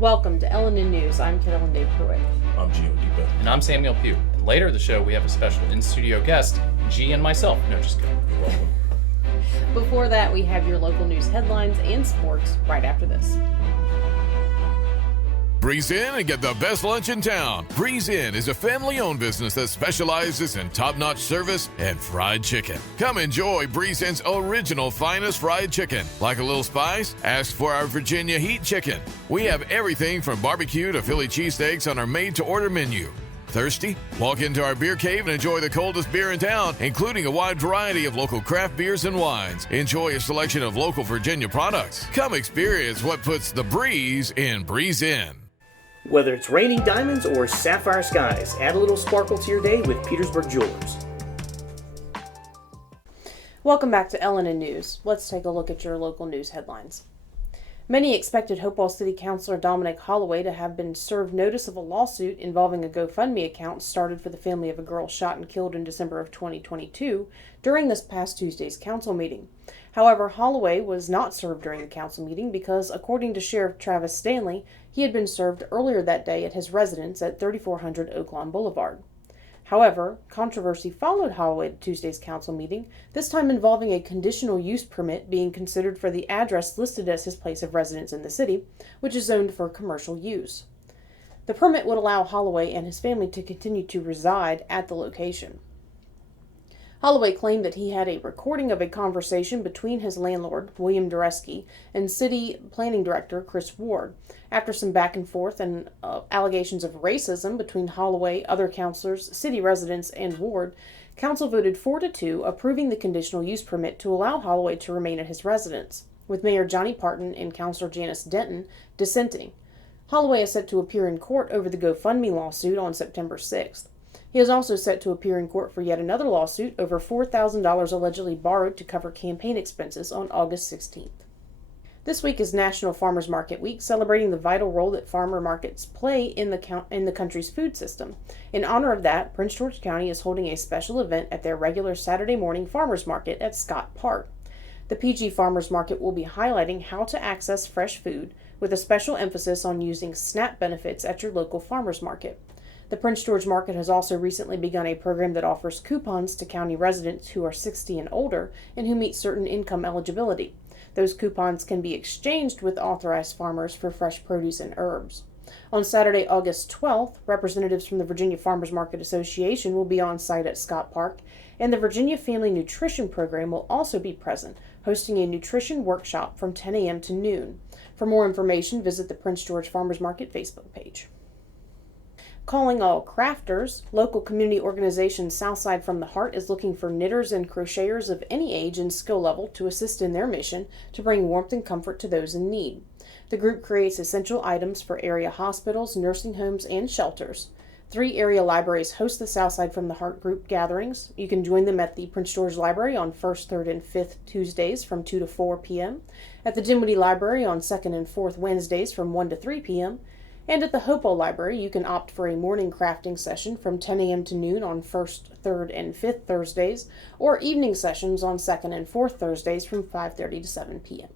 Welcome to LNN News. I'm Carolyn Day Pruitt. I'm Gio Deepa. And I'm Samuel Pugh. And later in the show, we have a special in-studio guest, G and myself. No, just kidding. You're welcome. Before that, we have your local news headlines and sports right after this. Breeze In and get the best lunch in town. Breeze In is a family-owned business that specializes in top-notch service and fried chicken. Come enjoy Breeze In's original finest fried chicken. Like a little spice? Ask for our Virginia Heat Chicken. We have everything from barbecue to Philly cheesesteaks on our made-to-order menu. Thirsty? Walk into our beer cave and enjoy the coldest beer in town, including a wide variety of local craft beers and wines. Enjoy a selection of local Virginia products. Come experience what puts the breeze in Breeze In. Whether it's raining diamonds or sapphire skies, add a little sparkle to your day with Petersburg Jewelers. Welcome back to LNN News. Let's take a look at your local news headlines. Many expected Hopewell City Councilor Dominic Holloway to have been served notice of a lawsuit involving a GoFundMe account started for the family of a girl shot and killed in December of 2022 during this past Tuesday's council meeting. However, Holloway was not served during the council meeting because, according to Sheriff Travis Stanley, he had been served earlier that day at his residence at 3400 Oaklawn Boulevard. However, controversy followed Holloway at Tuesday's council meeting, this time involving a conditional use permit being considered for the address listed as his place of residence in the city, which is zoned for commercial use. The permit would allow Holloway and his family to continue to reside at the location. Holloway claimed that he had a recording of a conversation between his landlord, William Dureski, and City Planning Director, Chris Ward. After some back and forth and allegations of racism between Holloway, other councilors, city residents, and Ward, council voted 4-2, approving the conditional use permit to allow Holloway to remain at his residence, with Mayor Johnny Parton and Councilor Janice Denton dissenting. Holloway is set to appear in court over the GoFundMe lawsuit on September 6th. He is also set to appear in court for yet another lawsuit over $4,000 allegedly borrowed to cover campaign expenses on August 16th. This week is National Farmers Market Week, celebrating the vital role that farmer markets play in the country's food system. In honor of that, Prince George County is holding a special event at their regular Saturday morning farmers market at Scott Park. The PG Farmers Market will be highlighting how to access fresh food, with a special emphasis on using SNAP benefits at your local farmers market. The Prince George Market has also recently begun a program that offers coupons to county residents who are 60 and older and who meet certain income eligibility. Those coupons can be exchanged with authorized farmers for fresh produce and herbs. On Saturday, August 12th, representatives from the Virginia Farmers Market Association will be on site at Scott Park, and the Virginia Family Nutrition Program will also be present, hosting a nutrition workshop from 10 a.m. to noon. For more information, visit the Prince George Farmers Market Facebook page. Calling all crafters, local community organization Southside from the Heart is looking for knitters and crocheters of any age and skill level to assist in their mission to bring warmth and comfort to those in need. The group creates essential items for area hospitals, nursing homes, and shelters. 3 area libraries host the Southside from the Heart group gatherings. You can join them at the Prince George Library on 1st, 3rd, and 5th Tuesdays from 2 to 4 p.m., at the Dinwiddie Library on 2nd and 4th Wednesdays from 1 to 3 p.m., and at the Hopewell Library, you can opt for a morning crafting session from 10 a.m. to noon on 1st, 3rd, and 5th Thursdays, or evening sessions on 2nd and 4th Thursdays from 5:30 to 7 p.m.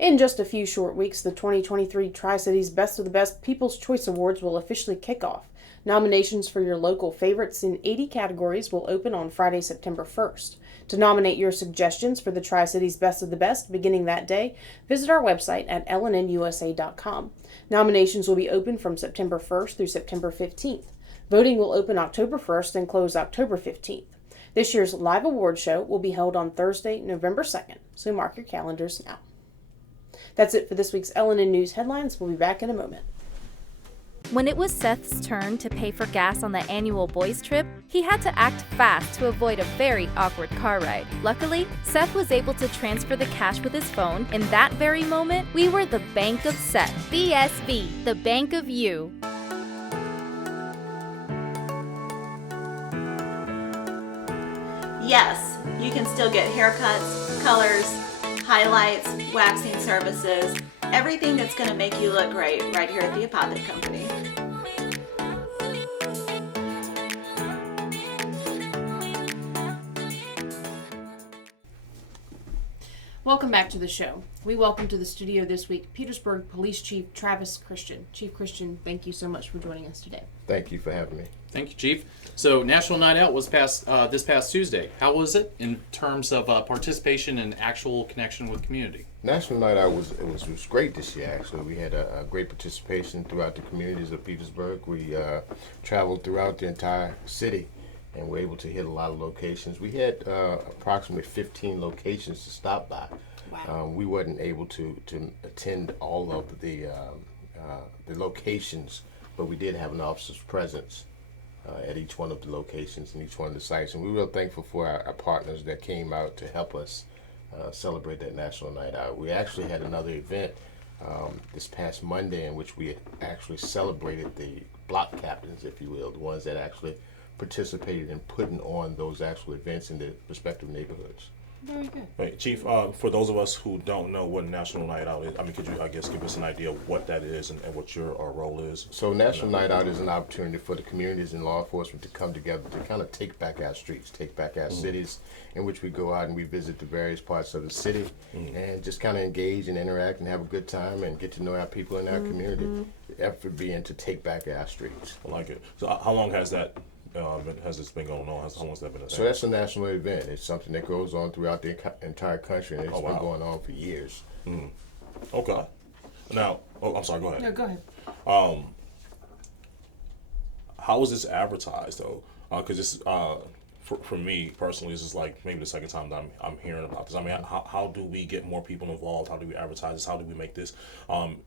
In just a few short weeks, the 2023 Tri-Cities Best of the Best People's Choice Awards will officially kick off. Nominations for your local favorites in 80 categories will open on Friday, September 1st. To nominate your suggestions for the Tri-Cities Best of the Best beginning that day, visit our website at lnnusa.com. Nominations will be open from September 1st through September 15th. Voting will open October 1st and close October 15th. This year's live award show will be held on Thursday, November 2nd, so mark your calendars now. That's it for this week's LNN News headlines. We'll be back in a moment. When it was Seth's turn to pay for gas on the annual boys' trip, he had to act fast to avoid a very awkward car ride. Luckily, Seth was able to transfer the cash with his phone. In that very moment, we were the Bank of Seth. BSB, the Bank of You. Yes, you can still get haircuts, colors, highlights, waxing services, everything that's going to make you look great right here at the Apothic Company. Welcome back to the show. We welcome to the studio this week Petersburg Police Chief Travis Christian. Chief Christian, thank you so much for joining us today. Thank you for having me. Thank you, Chief. So, National Night Out was this past Tuesday. How was it in terms of participation and actual connection with community? National Night Out was great this year. Actually, we had a great participation throughout the communities of Petersburg. We traveled throughout the entire city, and were able to hit a lot of locations. We had approximately 15 locations to stop by. Wow. We wasn't able to attend all of the locations, but we did have an officer's presence at each one of the locations and each one of the sites. And we're real thankful for our partners that came out to help us celebrate that National Night Out. We actually had another event this past Monday in which we actually celebrated the block captains, if you will, the ones that actually participated in putting on those actual events in the respective neighborhoods. Very good. Right, Chief, for those of us who don't know what National Night Out is, I mean, could you, I guess, give us an idea of what that is and what your role is? So National Night Out is an opportunity for the communities and law enforcement to come together to kind of take back our streets, take back our cities, in which we go out and we visit the various parts of the city and just kind of engage and interact and have a good time and get to know our people in our community. The effort being to take back our streets. I like it. So how long has that has this been going on? How long has that been? So that's a national event. It's something that goes on throughout the entire country, and it's Oh, wow. been going on for years. Okay. Now, I'm sorry. Go ahead. No, go ahead. How is this advertised though? Because this, for me personally, this is like maybe the second time that I'm hearing about this. I mean, how do we get more people involved? How do we advertise this? How do we make this an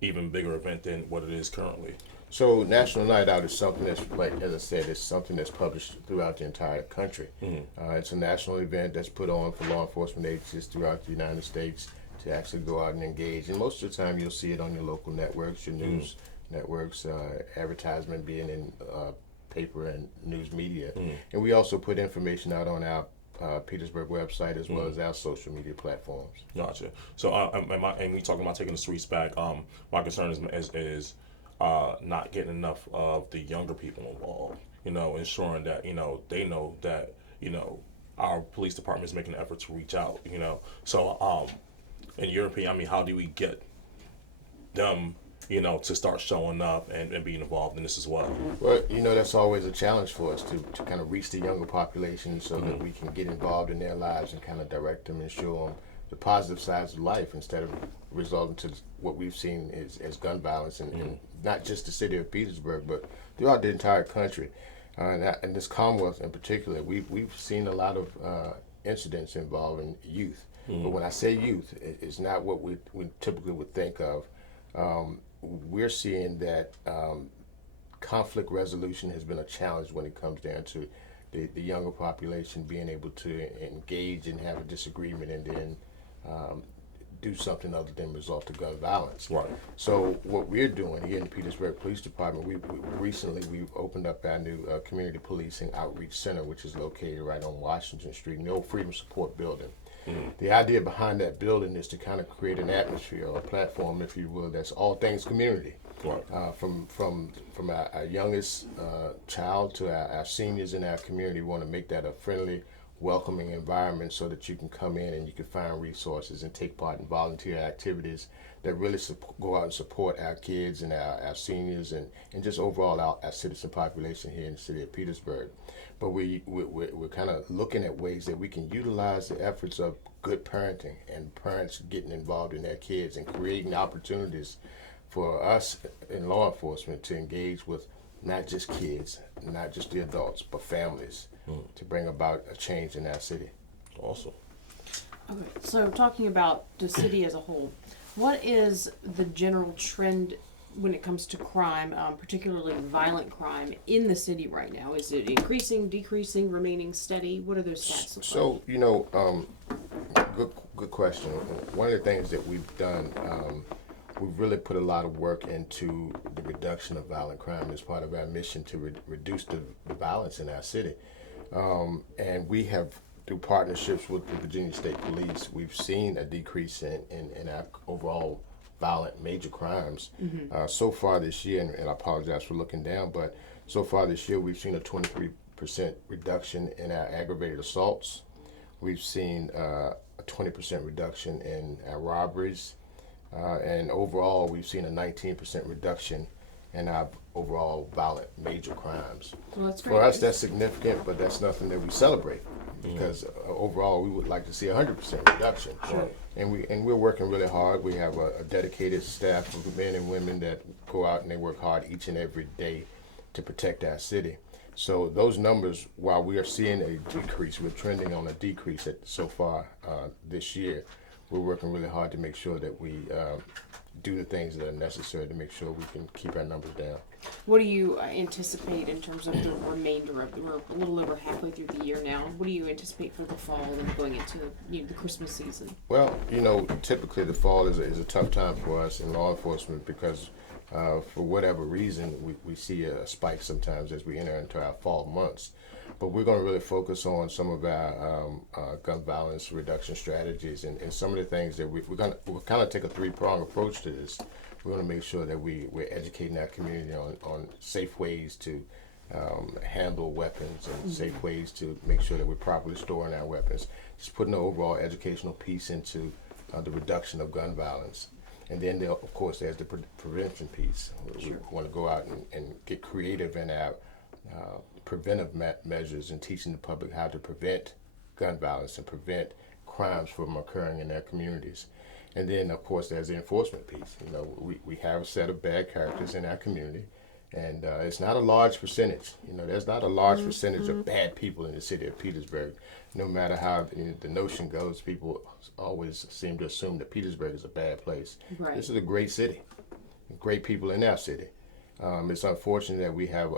even bigger event than what it is currently? So National Night Out is something that's, like as I said, it's something that's published throughout the entire country. It's a national event that's put on for law enforcement agencies throughout the United States to actually go out and engage. And most of the time you'll see it on your local networks, your news networks, advertisement being in paper and news media. And we also put information out on our Petersburg website as well as our social media platforms. Gotcha. So, and we talking about taking the streets back. My concern is not getting enough of the younger people involved. You know, ensuring that they know that our police department is making an effort to reach out. You know, so in your opinion, I mean, how do we get them to start showing up and being involved in this as well? Well, that's always a challenge for us to kind of reach the younger population so that we can get involved in their lives and kind of direct them and show them the positive sides of life instead of resulting to what we've seen as gun violence in not just the city of Petersburg, but throughout the entire country. And this Commonwealth in particular, we've seen a lot of incidents involving youth. But when I say youth, it's not what we typically would think of. We're seeing that conflict resolution has been a challenge when it comes down to the younger population being able to engage and have a disagreement and then do something other than result to gun violence. Right. So what we're doing here in the Petersburg Police Department, we've opened up our new Community Policing Outreach Center, which is located right on Washington Street in the old Freedom Support Building. The idea behind that building is to kind of create an atmosphere or a platform, if you will, that's all things community. Right. From our youngest child to our seniors in our community. We want to make that a friendly, welcoming environment so that you can come in and you can find resources and take part in volunteer activities that really go out and support our kids and our seniors and just overall our citizen population here in the city of Petersburg. But we're kind of looking at ways that we can utilize the efforts of good parenting and parents getting involved in their kids and creating opportunities for us in law enforcement to engage with not just kids, not just the adults, but families to bring about a change in our city. Awesome. Okay, so talking about the city as a whole, what is the general trend when it comes to crime, particularly violent crime in the city right now? Is it increasing, decreasing, remaining steady? What are those stats look like? So, good question. One of the things that we've done, we've really put a lot of work into the reduction of violent crime as part of our mission to reduce the violence in our city. And we have, through partnerships with the Virginia State Police, we've seen a decrease in our overall violent major crimes. So far this year, and I apologize for looking down, but so far this year we've seen a 23% reduction in our aggravated assaults. We've seen a 20% reduction in robberies, and overall we've seen a 19% reduction in our overall violent major crimes. Well, that's For great. us, that's significant, but that's nothing that we celebrate because overall we would like to see a 100% reduction. Sure. And we're working really hard. We have a dedicated staff of men and women that go out and they work hard each and every day to protect our city. So those numbers, while we are seeing a decrease, we're trending on a decrease so far this year. We're working really hard to make sure that we do the things that are necessary to make sure we can keep our numbers down. What do you anticipate in terms of the remainder of we're a little over halfway through the year now. What do you anticipate for the fall and going into the Christmas season? Well, typically the fall is a tough time for us in law enforcement because for whatever reason, we see a spike sometimes as we enter into our fall months. But we're going to really focus on some of our gun violence reduction strategies and some of the things that we'll kind of take a three-pronged approach to this. We're going to make sure that we're educating our community on safe ways to handle weapons and safe ways to make sure that we're properly storing our weapons. Just putting the overall educational piece into the reduction of gun violence. And then, of course, there's the prevention piece. We want to go out and get creative in our preventive measures and teaching the public how to prevent gun violence and prevent crimes from occurring in their communities. And then, of course, there's the enforcement piece. We have a set of bad characters in our community, and it's not a large percentage. There's not a large percentage of bad people in the city of Petersburg. No matter how the notion goes, people always seem to assume that Petersburg is a bad place. Right. This is a great city, great people in our city. It's unfortunate that we have,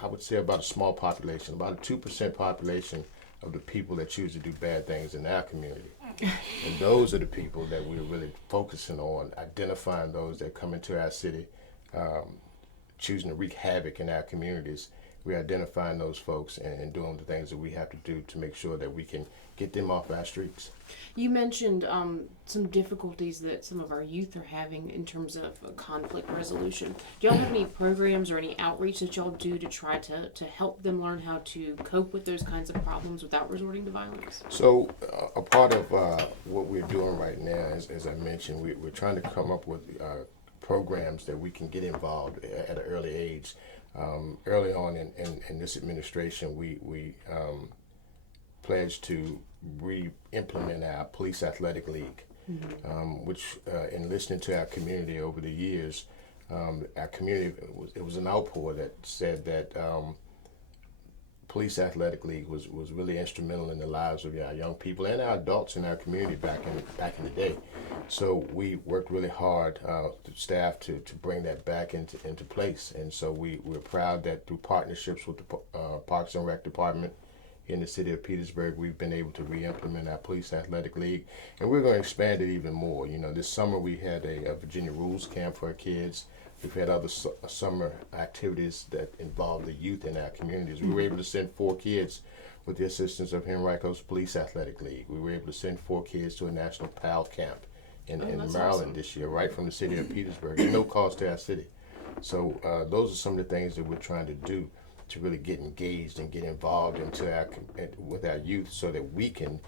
I would say, about a small population, about a 2% population of the people that choose to do bad things in our community. And those are the people that we're really focusing on, identifying those that come into our city, choosing to wreak havoc in our communities. We're identifying those folks and doing the things that we have to do to make sure that we can get them off our streets. You mentioned some difficulties that some of our youth are having in terms of conflict resolution. Do y'all have any programs or any outreach that y'all do to try to help them learn how to cope with those kinds of problems without resorting to violence? So a part of what we're doing right now, as I mentioned, we're trying to come up with programs that we can get involved at an early age. Early on in this administration, we pledged to re-implement our police athletic league, which in listening to our community over the years, our community, it was an outpour that said that police athletic league was really instrumental in the lives of our young people and our adults in our community back in the day. So we worked really hard, the staff, to bring that back into place. And so we're proud that through partnerships with the Parks and Rec Department in the city of Petersburg, we've been able to re-implement our police athletic league, and we're going to expand it even more. This summer we had a Virginia Rules Camp for our kids. We've had other summer activities that involve the youth in our communities. We were able to send 4 kids with the assistance of Henrico's Police Athletic League. We were able to send 4 kids to a National PAL camp in Maryland awesome. this year, right from the city of Petersburg, at no cost to our city. So those are some of the things that we're trying to do to really get engaged and get involved with our youth so that we can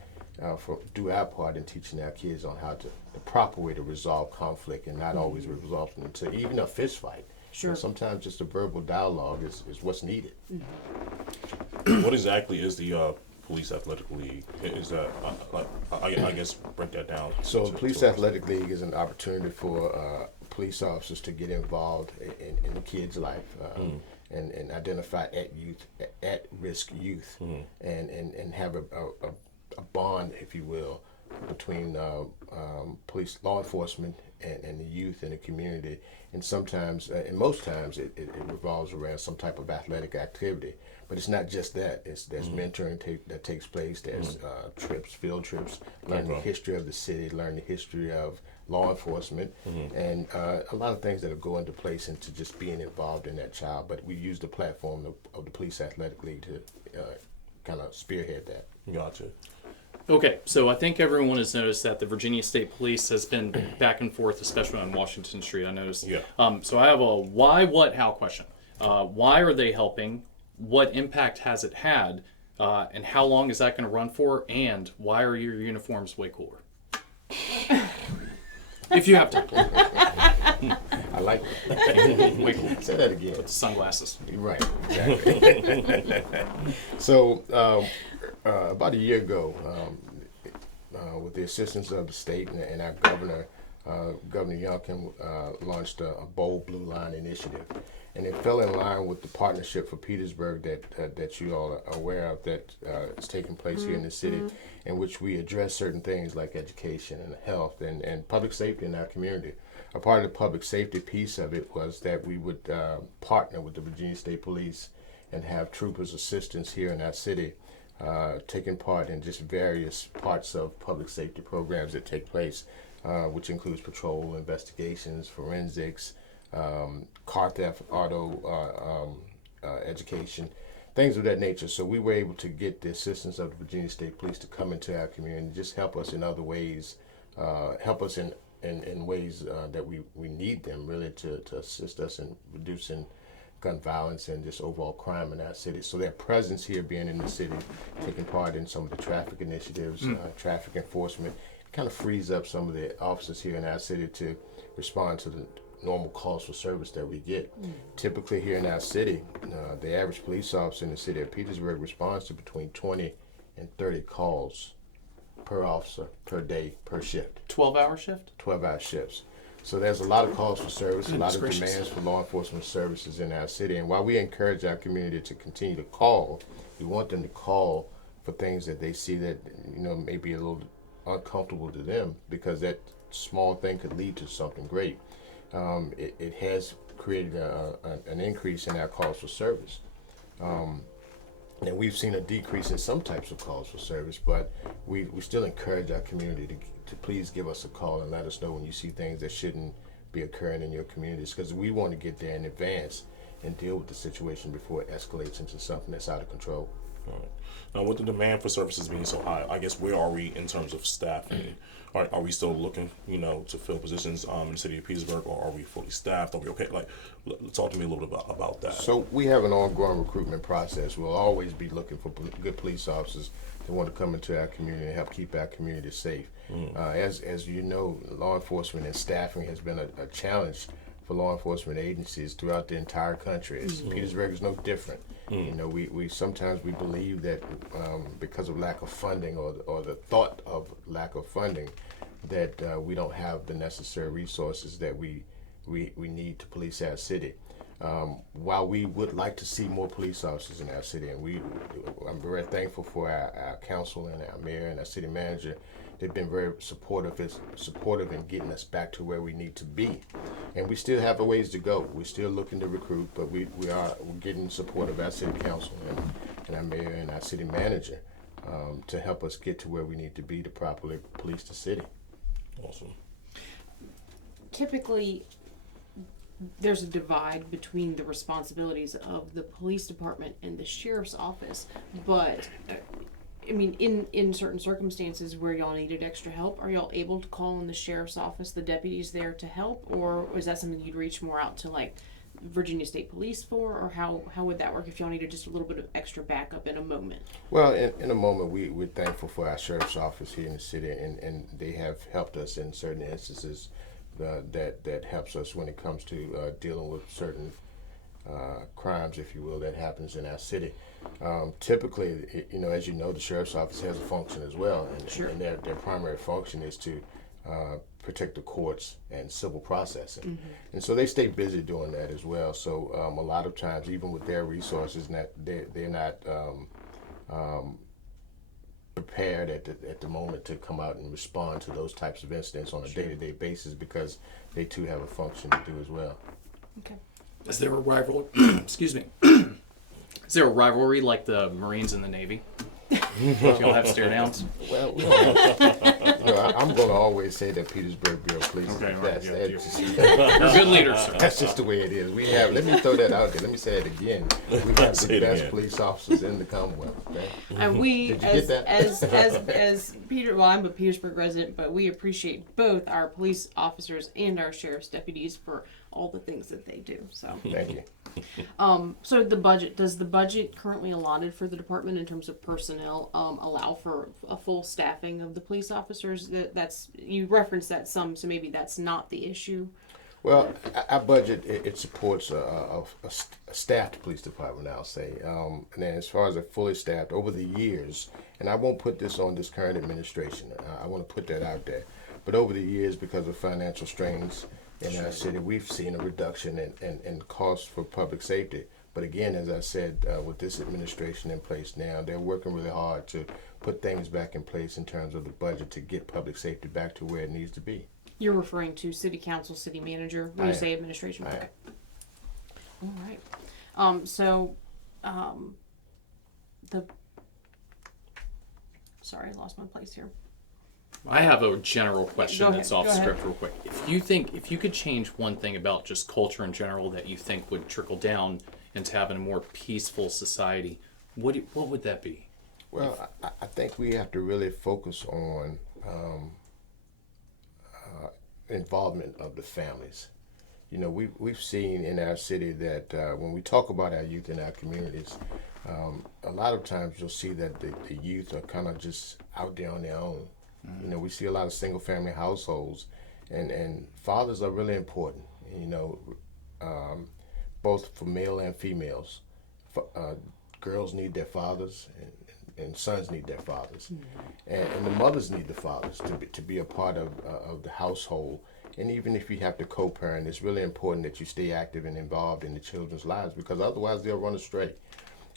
do our part in teaching our kids on how the proper way to resolve conflict and not always resolve into even a fist fight. Sure. Sometimes just a verbal dialogue is what's needed. What exactly is the Police Athletic League? Is that, I guess, break that down. So the Police Athletic League is an opportunity for police officers to get involved in the kids' life and identify at-risk youth and have a bond, if you will, between police, law enforcement, and the youth in the community. And sometimes, and most times, it revolves around some type of athletic activity. But it's not just that. There's mentoring that takes place. There's trips, field trips, learn the history of the city, learn the history of law enforcement, and a lot of things that go into place into just being involved in that child. But we use the platform of the Police Athletic League to kind of spearhead that. Gotcha. Okay, so I think everyone has noticed that the Virginia State Police has been back and forth, especially on Washington Street, I noticed. Yeah. So I have a why, what, how question. Why are they helping? What impact has it had? And how long is that going to run for? And why are your uniforms way cooler? If you have to. I like that. Way cooler. Say that again. With the sunglasses. Right. Exactly. So about a year ago, with the assistance of the state and our governor, Governor Youngkin launched a Bold Blue Line initiative, and it fell in line with the Partnership for Petersburg that you all are aware of that is taking place here in the city, in which we address certain things like education and health and public safety in our community. A part of the public safety piece of it was that we would partner with the Virginia State Police and have troopers assistance here in our city, taking part in just various parts of public safety programs that take place, which includes patrol investigations, forensics, car theft, auto education, things of that nature. So we were able to get the assistance of the Virginia State Police to come into our community and just help us in other ways, help us in ways that we need them really to assist us in reducing gun violence and just overall crime in our city. So their presence here, being in the city, taking part in some of the traffic initiatives, traffic enforcement, kind of frees up some of the officers here in our city to respond to the normal calls for service that we get. Typically here in our city, the average police officer in the city of Petersburg responds to between 20 and 30 calls per officer, per day, per shift. 12-hour shift? 12-hour shifts. So there's a lot of calls for service, a lot of gracious. demands for law enforcement services in our city. And while we encourage our community to continue to call, we want them to call for things that they see that, may be a little uncomfortable to them, because that small thing could lead to something great. It has created an increase in our calls for service. And we've seen a decrease in some types of calls for service, but we still encourage our community to please give us a call and let us know when you see things that shouldn't be occurring in your communities, because we want to get there in advance and deal with the situation before it escalates into something that's out of control. All right. Now, with the demand for services being so high, I guess where are we in terms of staffing? Are we still looking, to fill positions in the city of Petersburg, or are we fully staffed? Are we okay? Talk to me a little bit about that. So we have an ongoing recruitment process. We'll always be looking for good police officers that want to come into our community and help keep our community safe. As you know, law enforcement and staffing has been a challenge for law enforcement agencies throughout the entire country. Petersburg is no different. We sometimes we believe that because of lack of funding or the thought of lack of funding, that we don't have the necessary resources that we need to police our city. While we would like to see more police officers in our city, and I'm very thankful for our council and our mayor and our city manager. They've been very supportive in getting us back to where we need to be. And we still have a ways to go. We're still looking to recruit, but we're getting support of our city council and our mayor and our city manager to help us get to where we need to be to properly police the city. Awesome. Typically, there's a divide between the responsibilities of the police department and the sheriff's office, but in certain circumstances where y'all needed extra help, are y'all able to call in the sheriff's office, the deputies there to help, or is that something you'd reach more out to like Virginia State Police for, or how would that work if y'all needed just a little bit of extra backup in a moment? Well, in a moment, we're thankful for our sheriff's office here in the city, and they have helped us in certain instances that helps us when it comes to dealing with certain crimes, if you will, that happens in our city. Typically, as you know, the sheriff's office has a function as well, and their primary function is to protect the courts and civil processing. And so they stay busy doing that as well. So a lot of times, even with their resources, they're not prepared at the moment to come out and respond to those types of incidents on a day-to-day basis, because they too have a function to do as well. Okay. Is there a rivalry? Excuse me. Is there a rivalry like the Marines and the Navy? Y'all have stare downs? Well, I'm going to always say that Petersburg Bureau of Police is the best. You're a good leader, sir. That's just the way it is. Let me throw that out there. Let me say it again. We have the best police officers in the Commonwealth. Okay? And we, Did you get that? as Peter, well, I'm a Petersburg resident, but we appreciate both our police officers and our sheriff's deputies for all the things that they do. So Thank you. So does the budget currently allotted for the department in terms of personnel allow for a full staffing of the police officers? That's you referenced that some, so maybe that's not the issue. Well, our budget, it supports a staffed police department, I'll say. And then as far as a fully staffed, over the years, and I won't put this on this current administration, I want to put that out there. But over the years, because of financial strains in our city, we've seen a reduction in costs for public safety. But again, as I said, with this administration in place now, they're working really hard to put things back in place in terms of the budget to get public safety back to where it needs to be. You're referring to city council, city manager, when you say administration. Okay. All right. Sorry, I lost my place here. I have a general question that's off Go ahead. script real quick. If you could change one thing about just culture in general that you think would trickle down into having a more peaceful society, what would that be? Well, I think we have to really focus on involvement of the families. You know, we've seen in our city that when we talk about our youth in our communities, a lot of times you'll see that the youth are kind of just out there on their own. You know, we see a lot of single family households, and fathers are really important, you know, both for male and females. Girls need their fathers, and sons need their fathers, and the mothers need the fathers to be a part of the household. And even if you have to co-parent, it's really important that you stay active and involved in the children's lives, because otherwise they'll run astray.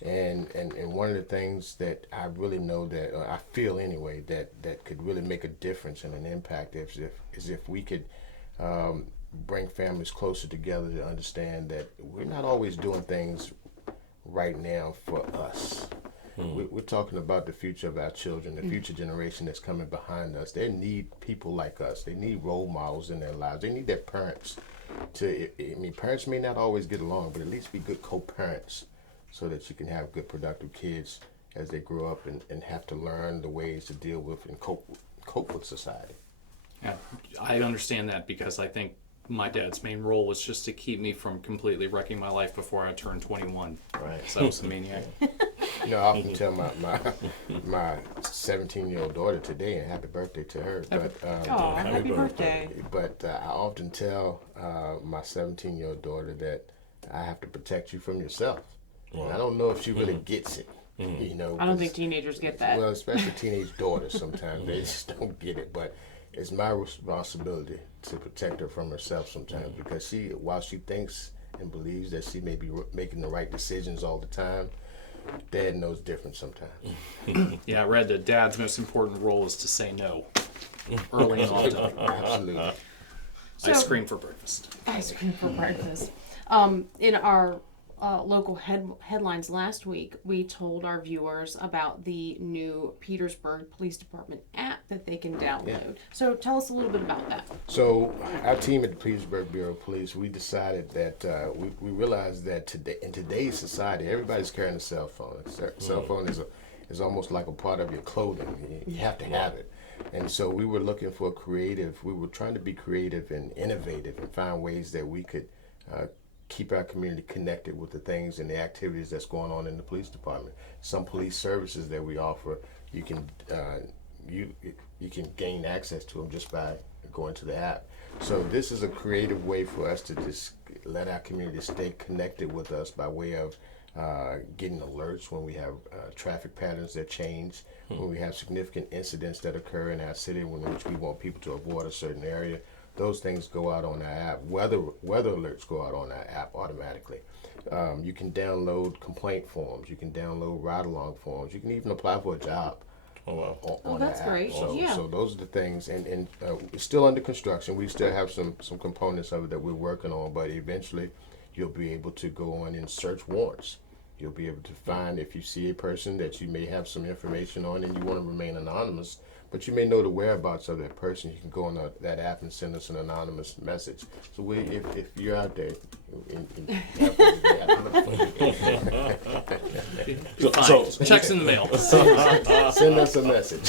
And one of the things that I really know that, or I feel anyway, that could really make a difference and an impact is if we could bring families closer together to understand that we're not always doing things right now for us. We're talking about the future of our children, the future generation that's coming behind us. They need people like us. They need role models in their lives. They need their parents parents may not always get along, but at least be good co-parents so that you can have good, productive kids as they grow up and have to learn the ways to deal with and cope with society. Yeah, I understand that because I think my dad's main role was just to keep me from completely wrecking my life before I turned 21. Right. So I was a maniac. You know, I often tell my 17-year-old daughter today, and happy birthday to her. Happy birthday. But I often tell my 17-year-old daughter that I have to protect you from yourself. And I don't know if she really gets it. You know, I don't think teenagers get that. Well, especially teenage daughters sometimes. They just don't get it. But it's my responsibility to protect her from herself sometimes, because while she thinks and believes that she may be making the right decisions all the time, Dad knows different sometimes. Yeah, I read that dad's most important role is to say no early and often. Absolutely. Ice cream for breakfast. Ice cream for breakfast. In our local headlines last week, we told our viewers about the new Petersburg Police Department app that they can download. Yeah. So tell us a little bit about that. So our team at the Petersburg Bureau of Police, we decided that we realized that in today's society, everybody's carrying a cell phone. A cell phone is almost like a part of your clothing. You have to have it. And so we were looking for we were trying to be creative and innovative and find ways that we could keep our community connected with the things and the activities that's going on in the police department. Some police services that we offer, you can gain access to them just by going to the app. So this is a creative way for us to just let our community stay connected with us by way of getting alerts when we have traffic patterns that change, when we have significant incidents that occur in our city in which we want people to avoid a certain area. Those things go out on our app. Weather alerts go out on our app automatically. You can download complaint forms. You can download ride-along forms. You can even apply for a job on that's our app. great. So those are the things. And it's still under construction. We still have some components of it that we're working on, but eventually you'll be able to go on and search warrants. You'll be able to find, if you see a person that you may have some information on and you want to remain anonymous, but you may know the whereabouts of that person. You can go on that app and send us an anonymous message. So if you're out there, So checks in the mail. send us a message.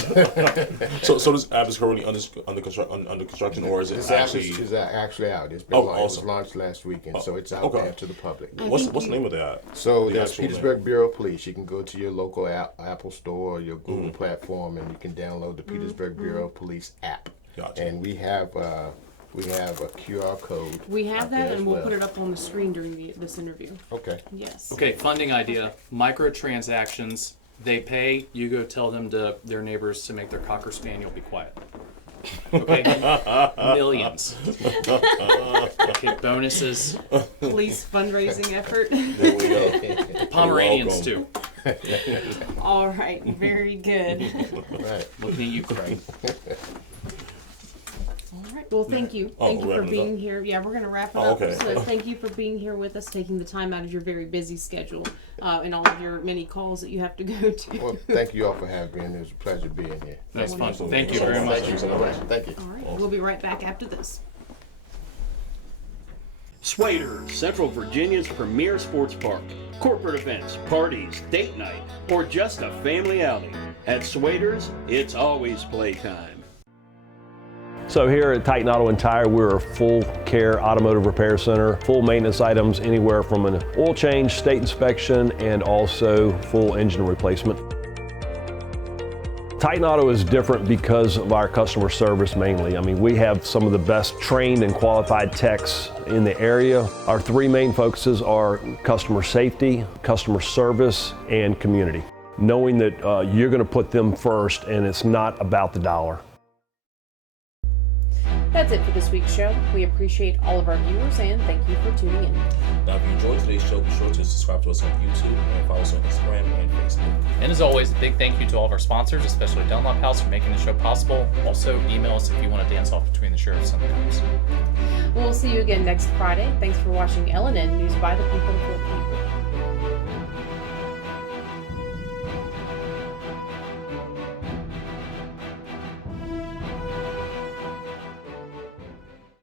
So this app is currently under construction, or is it This actually? app is actually out. It's been Oh, launched. It was awesome. launched last weekend, so it's out okay. there to the public. What's the name of the app? So The there's actual name. Petersburg Bureau of Police. You can go to your local Apple store or your Google platform, and you can download the Petersburg Bureau of Police app. Gotcha. And we have a QR code. We have out there that, as and we'll well. put it up on the screen during this interview. Okay. Yes. Okay, funding idea, microtransactions. They pay, you go tell them to their neighbors to make their Cocker Spaniel be quiet. Okay? Millions. Okay, bonuses. Police fundraising effort. There we go. Pomeranians You're too. All right, very good. Right. Looking at you, Craig. All right. Well, thank you. Oh, Thank you for wrapping it being up? here. Yeah, we're going to wrap it Oh, up. okay. So thank you for being here with us, taking the time out of your very busy schedule and all of your many calls that you have to go to. Well, thank you all for having me. It was a pleasure being here. That's fun. Absolutely. Thank you very much. Thank you so much. Thank you. All right. We'll be right back after this. Swader, Central Virginia's premier sports park. Corporate events, parties, date night, or just a family outing. At Swader's, it's always playtime. So here at Titan Auto and Tire, we're a full care automotive repair center, full maintenance items anywhere from an oil change, state inspection, and also full engine replacement. Titan Auto is different because of our customer service mainly. I mean, we have some of the best trained and qualified techs in the area. Our three main focuses are customer safety, customer service, and community. Knowing that you're going to put them first and it's not about the dollar. That's it for this week's show. We appreciate all of our viewers and thank you for tuning in. Now, if you enjoyed today's show, be sure to subscribe to us on YouTube and follow us on Instagram and Facebook. And as always, a big thank you to all of our sponsors, especially Dunlop House, for making the show possible. Also, email us if you want to dance off between the sheriffs and the cops. We'll see you again next Friday. Thanks for watching LNN News by the People for the People.